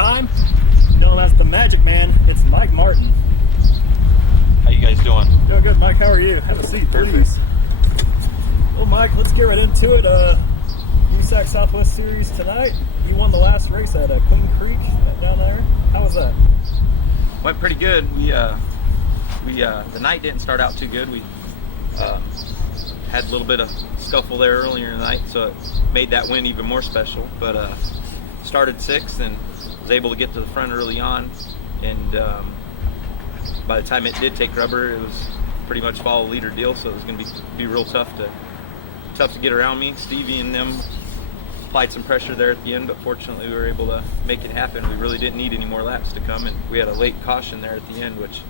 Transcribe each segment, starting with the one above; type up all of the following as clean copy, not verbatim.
time. Known as the Magic Man, it's Mike Martin. How you guys doing? Doing good, Mike. How are you? Have a seat, please. Well, Mike, let's get right into it. USAC Southwest Series tonight. You won the last race at Queen Creek down there. How was that? Went pretty good. The night didn't start out too good. We had a little bit of scuffle there earlier in the night, so it made that win even more special. But started sixth and was able to get to the front early on. And by the time it did take rubber, it was pretty much follow leader deal. So it was going to be real tough to get around me. Stevie and them applied some pressure there at the end, but fortunately we were able to make it happen. We really didn't need any more laps to come, and we had a late caution there at the end, which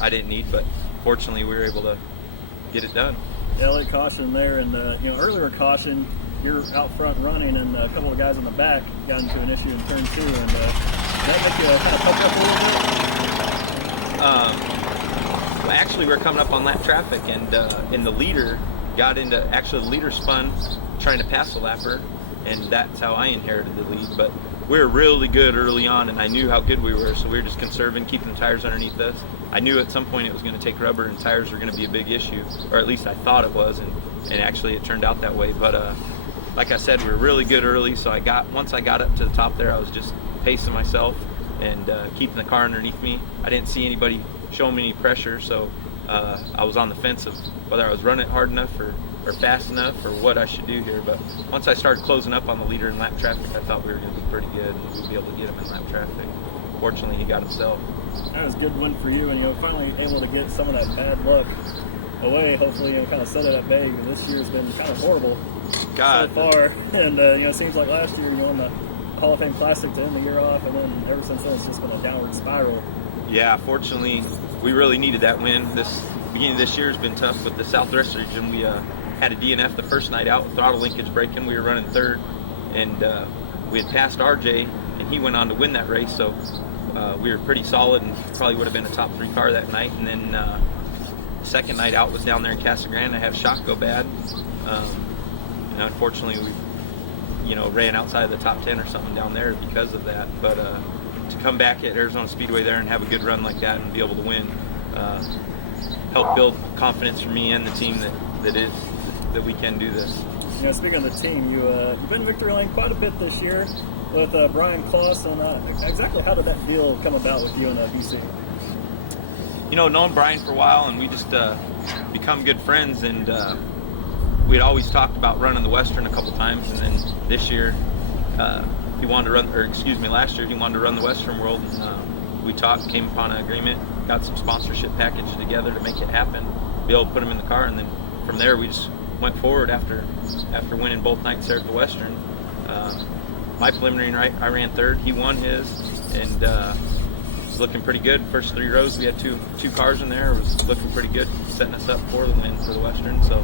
I didn't need, but fortunately we were able to get it done. Yeah, late caution there, and earlier caution, you're out front running, and a couple of guys in the back got into an issue in turn 2, and that make you kind of puff up a little bit? Well, actually we were coming up on lap traffic, and the leader got into, actually the leader spun trying to pass the lapper, and that's how I inherited the lead. But we were really good early on, and I knew how good we were, so we were just conserving, keeping the tires underneath us. I knew at some point it was going to take rubber and tires were going to be a big issue, or at least I thought it was, and actually it turned out that way. But like I said, we were really good early, so once I got up to the top there, I was just pacing myself and keeping the car underneath me. I didn't see anybody showing me any pressure, so I was on the fence of whether I was running hard enough or fast enough or what I should do here. But once I started closing up on the leader in lap traffic, I thought we were going to be pretty good and we'd be able to get him in lap traffic. Fortunately, he got himself. That was a good win for you, and finally able to get some of that bad luck away. Hopefully, kind of set it at bay. This year's been kind of horrible so far, and it seems like last year you won the Hall of Fame Classic to end the year off, and then ever since then it's just been a downward spiral. Yeah, fortunately, we really needed that win. This beginning of this year has been tough with the Southwest region. We had a DNF the first night out, throttle linkage breaking. We were running third, and we had passed RJ, and he went on to win that race. So we were pretty solid, and probably would have been a top 3 car that night. And then second night out was down there in Casa Grande. I have shot go bad, and unfortunately we ran outside of the top 10 or something down there because of that. But to come back at Arizona Speedway there and have a good run like that and be able to win helped build confidence for me and the team that we can do this. Speaking of the team, you've been in victory lane quite a bit this year with Brian Clausen. Exactly how did that deal come about with you and BC? Known Brian for a while, and we just become good friends, and we'd always talked about running the Western a couple times, and then this year he wanted to run, last year he wanted to run the Western World, and we talked, came upon an agreement, got some sponsorship package together to make it happen, be able to put him in the car, and then from there we just went forward after winning both nights there at the Western. My preliminary night, I ran third. He won his, and was looking pretty good. First 3 rows, we had two cars in there. It was looking pretty good, setting us up for the win for the Western. So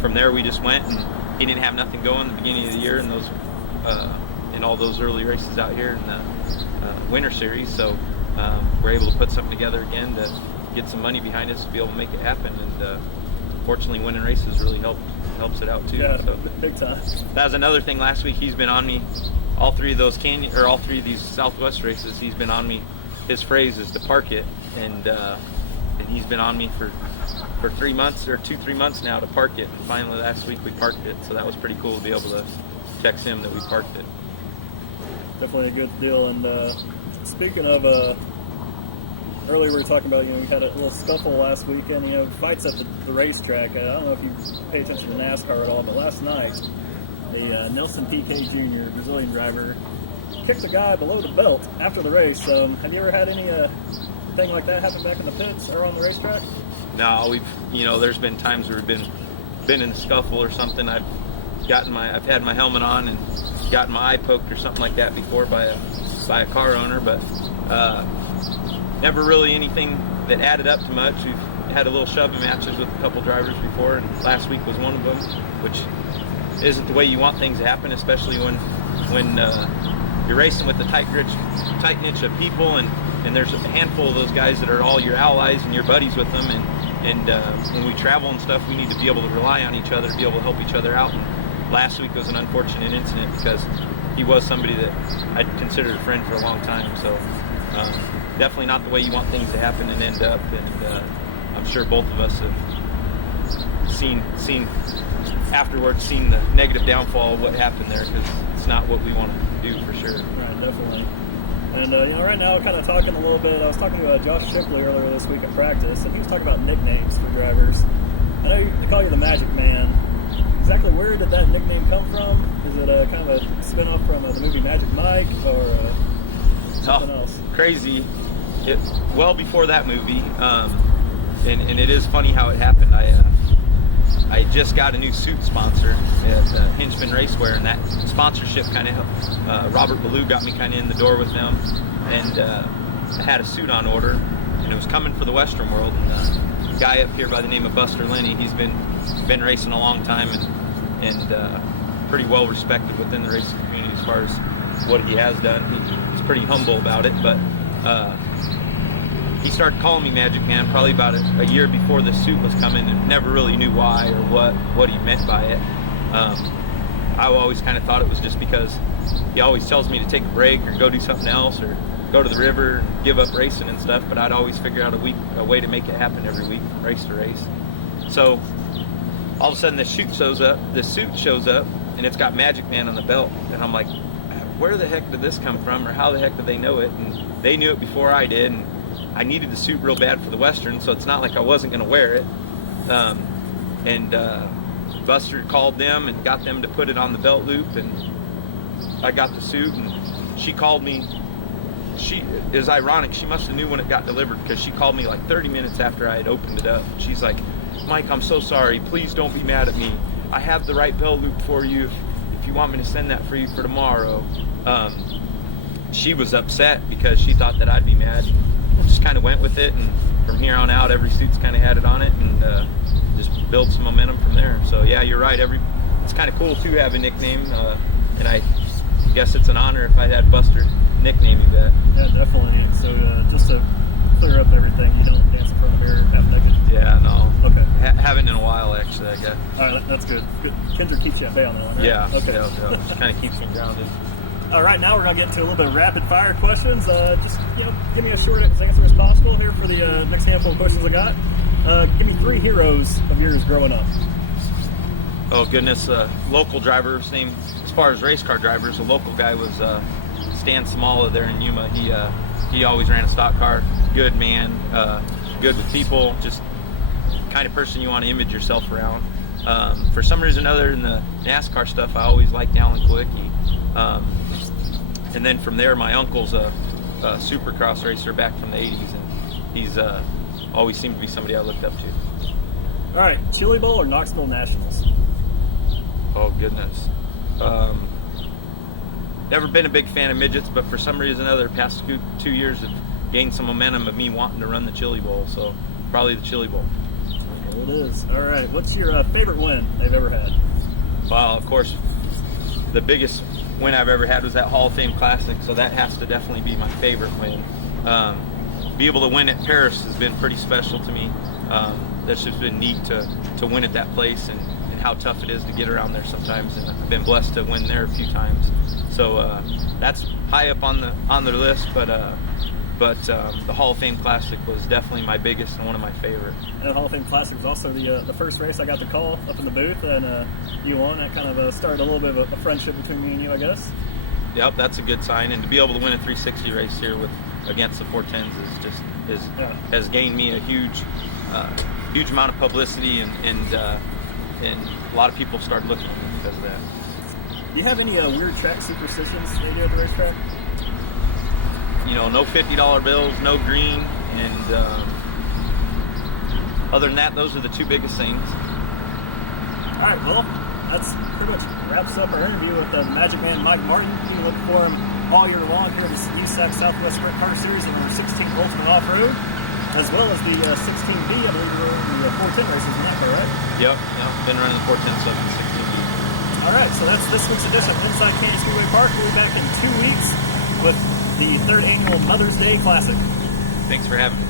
from there, we just went, and he didn't have nothing going at the beginning of the year in those in all those early races out here in the Winter Series. So we're able to put something together again to get some money behind us to be able to make it happen. And fortunately, winning races really helps it out too. Yeah, so big time. That was another thing last week. He's been on me all 3 of those all 3 of these Southwest races. He's been on me. His phrase is to park it, and he's been on me for 3 months or 2-3 months now to park it. And finally, last week we parked it, so that was pretty cool to be able to text him that we parked it. Definitely a good deal. And speaking of, earlier we were talking about, we had a little scuffle last weekend, fights at the racetrack. I don't know if you pay attention to NASCAR at all, but last night, the Nelson Piquet Jr., Brazilian driver, kicked a guy below the belt after the race. Have you ever had any thing like that happen back in the pits or on the racetrack? No, there's been times where we've been in a scuffle or something. I've had my helmet on and gotten my eye poked or something like that before by a car owner, but never really anything that added up to much. We've had a little shoving matches with a couple drivers before, and last week was one of them, which isn't the way you want things to happen, especially when you're racing with a tight niche of people, and there's a handful of those guys that are all your allies and your buddies with them, and when we travel and stuff, we need to be able to rely on each other to be able to help each other out. And last week was an unfortunate incident because he was somebody that I'd considered a friend for a long time. So definitely not the way you want things to happen and end up. And I'm sure both of us have seen afterwards, seen the negative downfall of what happened there, because it's not what we want to do for sure. Right, definitely. And right now, kind of talking a little bit. I was talking to Josh Shipley earlier this week at practice, and he was talking about nicknames for drivers. I know they call you the Magic Man. Exactly where did that nickname come from? Is it kind of a spin-off from the movie Magic Mike, or something else? Crazy. Well before that movie, and it is funny how it happened. I just got a new suit sponsor at Hinchman Racewear, and that sponsorship kind of helped. Robert Ballou got me kind of in the door with them, and I had a suit on order, and it was coming for the Western World. And a guy up here by the name of Buster Linney, he's been racing a long time and pretty well respected within the racing community as far as what he has done. He's pretty humble about it, but he started calling me Magic Man probably about a year before the suit was coming, and never really knew why or what he meant by it. I always kind of thought it was just because he always tells me to take a break or go do something else or go to the river, give up racing and stuff, but I'd always figure out a way to make it happen every week, race to race. So all of a sudden this suit shows up, and it's got Magic Man on the belt, and I'm like, where the heck did this come from, or how the heck did they know it? And they knew it before I did, and I needed the suit real bad for the Western, so it's not like I wasn't going to wear it. Buster called them and got them to put it on the belt loop, and I got the suit, and she called me. It was ironic, she must have knew when it got delivered, because she called me like 30 minutes after I had opened it up. She's like, Mike, I'm so sorry, please don't be mad at me. I have the right belt loop for you if you want me to send that for you for tomorrow. She was upset because she thought that I'd be mad. Just kind of went with it, and from here on out, every suit's kind of had it on it, and just build some momentum from there. So yeah, you're right. It's kind of cool to have a nickname, and I guess it's an honor if I had Buster nickname me that. Yeah, definitely. So just to clear up everything, you don't dance in front of a mirror half naked? Yeah, no. Okay. Haven't in a while, actually, I guess. All right, that's good. Kendra keeps you at bay on that one, right? Yeah. Okay. Yeah. Just kind of keeps me grounded. All right, now we're going to get into a little bit of rapid fire questions. Just, give me as short answer as possible here for the next handful of questions I got. Give me 3 heroes of yours growing up. Oh, goodness. Local drivers, name, as far as race car drivers, a local guy was Stan Samala there in Yuma. He always ran a stock car. Good man, good with people, just kind of person you want to image yourself around. For some reason other than the NASCAR stuff, I always liked Alan Kowicki. And then from there, my uncle's a supercross racer back from the 80s, and he's always seemed to be somebody I looked up to. All right, Chili Bowl or Knoxville Nationals? Oh, goodness. Never been a big fan of midgets, but for some reason or other, the past 2 years have gained some momentum of me wanting to run the Chili Bowl, so probably the Chili Bowl. There it is. All right, what's your favorite win they've ever had? Well, of course, the biggest win I've ever had was that Hall of Fame Classic, so that has to definitely be my favorite win. Be able to win at Paris has been pretty special to me. That's just been neat to win at that place, and how tough it is to get around there sometimes, and I've been blessed to win there a few times. So that's high up on the list, but the Hall of Fame Classic was definitely my biggest and one of my favorite. And the Hall of Fame Classic was also the first race I got to call up in the booth, and you won. That kind of started a little bit of a friendship between me and you, I guess. Yep, that's a good sign, and to be able to win a 360 race here against the 410s has gained me a huge amount of publicity, and a lot of people started looking at me because of that. Do you have any weird track superstitions maybe at the racetrack? No $50 bills, no green, and other than that, those are the 2 biggest things. All right, well, that's pretty much wraps up our interview with the Magic Man Mike Martin. You can look for him all year long here in the USAC Southwest Sprint Car Series and our 16 Ultimate Off-Road, as well as the 16B, I believe you're in the 410 races in that car, right? Yep, been running the 410 stuff in the 16B. All right, so that's this week's edition of Inside Canyon Speedway Park. We'll be back in 2 weeks with the 3rd annual Mother's Day Classic. Thanks for having me.